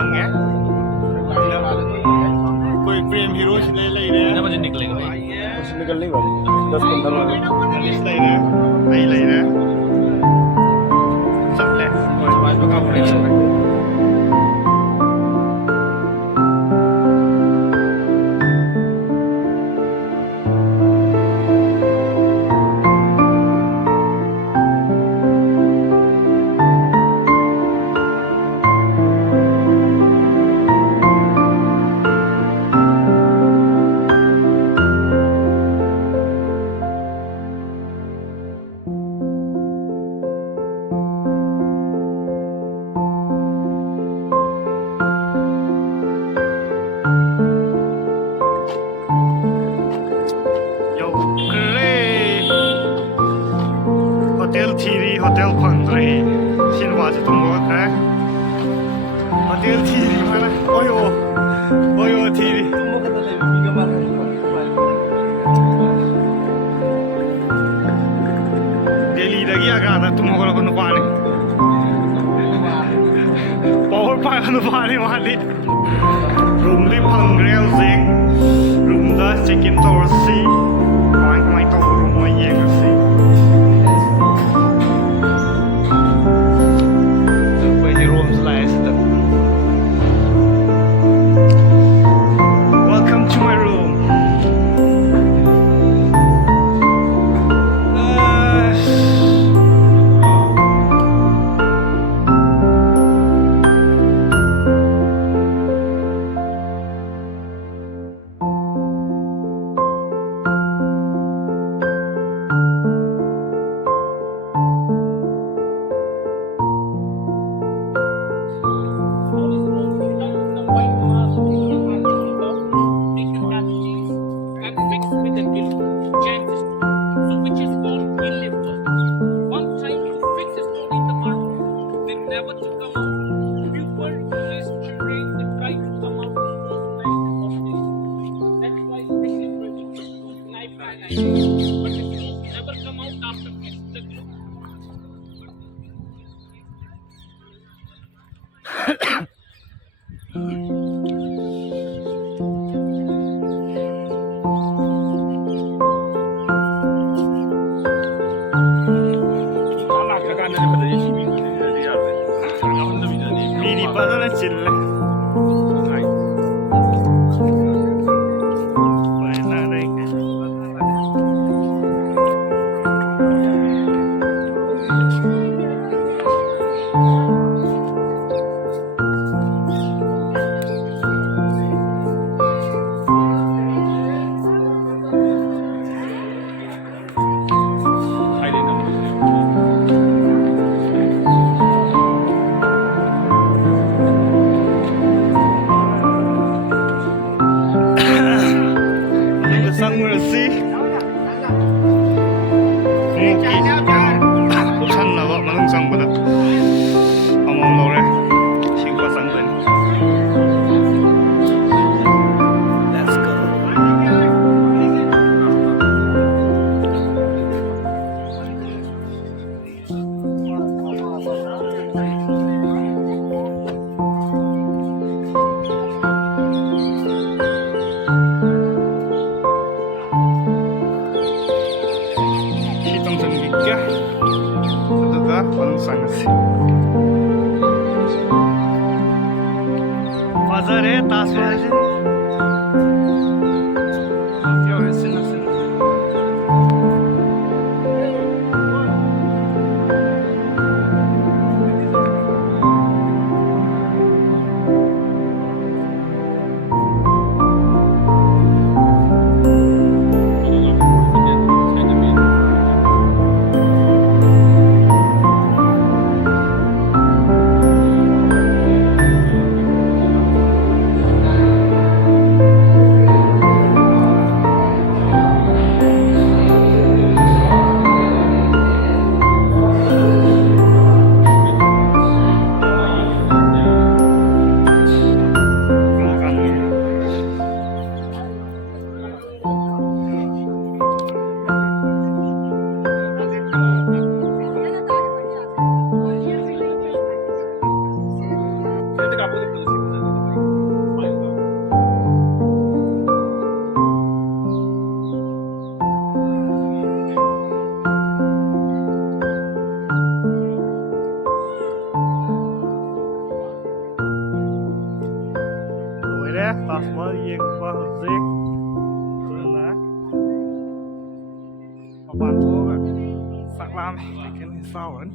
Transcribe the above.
Fungi कोई प्रेम hero ले ले रहे हैं मुझे निकलेगा भाई कुछ निकल नहीं वाली 10-15 इस ले रहे हैं नहीं ले रहे हैं सब ले और बाद में काम नहीं Hotel Thiri, Hotel Pangri, Shinwazi Tunggotra. Hotel Thiri mana? Oyo Thiri. Delhi lagi agak ada tuh kalau kau numpang ni. Power park numpang ni mali. Room di Pangri Zeng, room dah check-in tower si, mai tower room mai yang si. Welcome to my room. Mini padone chille. Pazar है तासवार से क्या वैसे ना से acabou de produzir. mal Jekwazik na Pabantuga Saklam Tekin Sawan